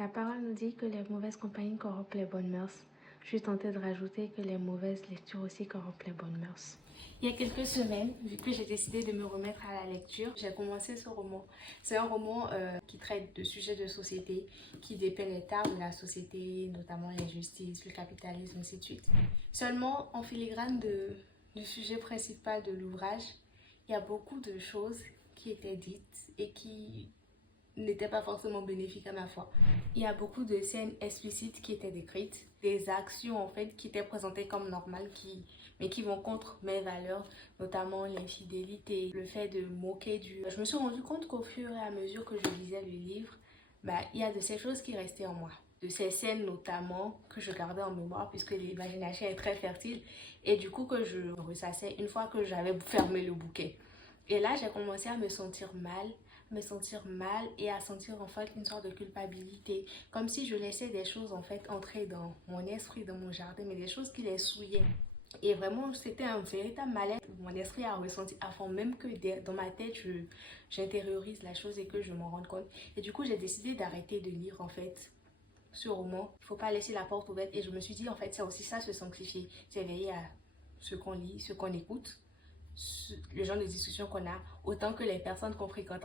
La parole nous dit que les mauvaises compagnies corrompent les bonnes mœurs. Je suis tentée de rajouter que les mauvaises lectures aussi corrompent les bonnes mœurs. Il y a quelques semaines, vu que j'ai décidé de me remettre à la lecture, j'ai commencé ce roman. C'est un roman qui traite de sujets de société, qui dépeint les tares de la société, notamment l'injustice, le capitalisme, ainsi de suite. Seulement, en filigrane du sujet principal de l'ouvrage, il y a beaucoup de choses qui étaient dites et qui n'était pas forcément bénéfique à ma foi. Il y a beaucoup de scènes explicites qui étaient décrites, des actions en fait qui étaient présentées comme normales, mais qui vont contre mes valeurs, notamment l'infidélité, le fait de moquer du... Je me suis rendu compte qu'au fur et à mesure que je lisais le livre, il y a de ces choses qui restaient en moi. De ces scènes notamment que je gardais en mémoire puisque l'imagination est très fertile et du coup que je ressassais une fois que j'avais fermé le bouquet. Et là, j'ai commencé à me sentir mal et à sentir en fait une sorte de culpabilité, comme si je laissais des choses en fait entrer dans mon esprit, dans mon jardin, mais des choses qui les souillaient. Et vraiment, c'était un véritable mal-être. Mon esprit a ressenti avant même que dans ma tête, j'intériorise la chose et que je m'en rende compte. Et du coup, j'ai décidé d'arrêter de lire en fait ce roman. Il ne faut pas laisser la porte ouverte. Et je me suis dit, en fait, c'est aussi ça, se sanctifier. C'est veiller à ce qu'on lit, ce qu'on écoute, le genre de discussion qu'on a, autant que les personnes qu'on fréquente.